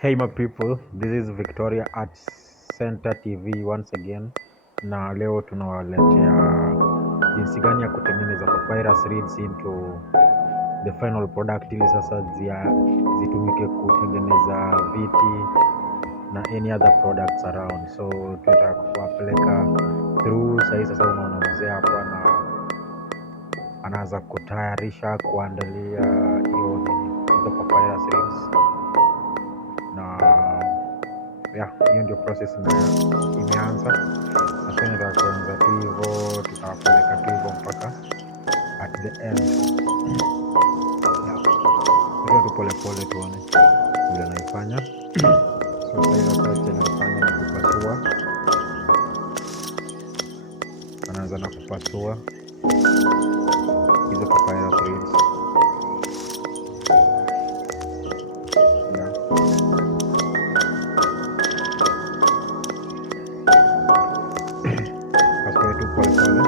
Hey my people, this is Victoria Arts Center TV once again, na leo tunawaletea jinsi gani ya kutengeneza papyrus reeds into the final product, ili sasa zitumike kutengeneza viti na any other products around. So tunataka kuwapeleka through. Sasa unaona mzee hapa anaanza kutayarisha kuandalia hizo papyrus reeds, na hiyo ndio process imeanza. Sasa tutaanza tu hivyo, tutawapeleka tu hivyo mpaka at the end. Ndio tu polepole tuone vile anaifanya. So sasa first anafanya ni kupasua, anaanza na kupasua hizo papyrus reeds. Pasua tu polepole.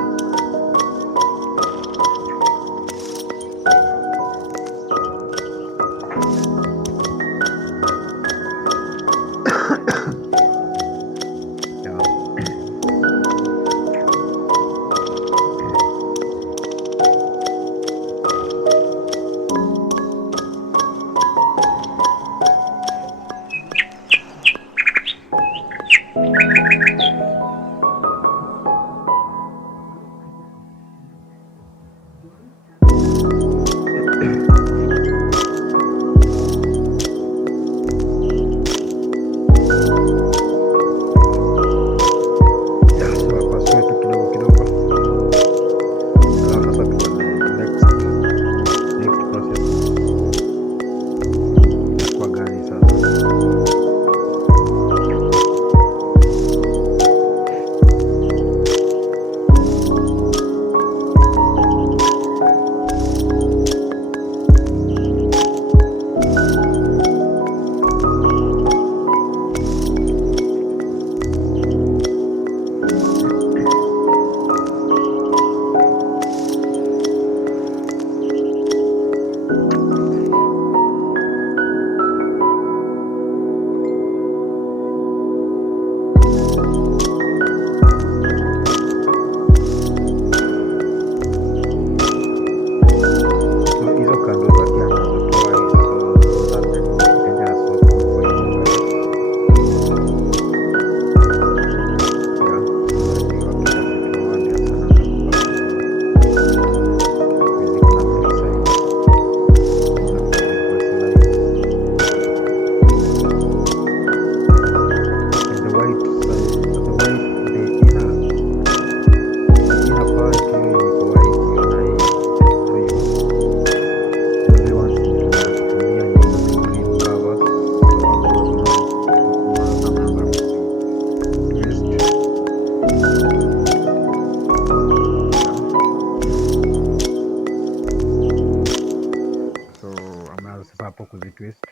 Hapo kuzitwist.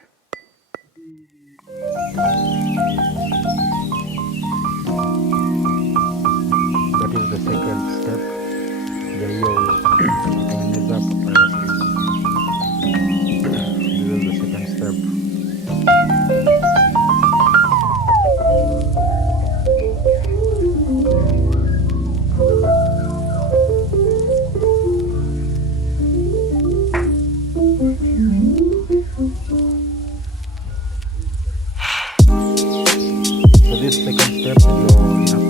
That is the second step ya hiyo kutengeneza papyrus reeds. This is the second step. This second step ndio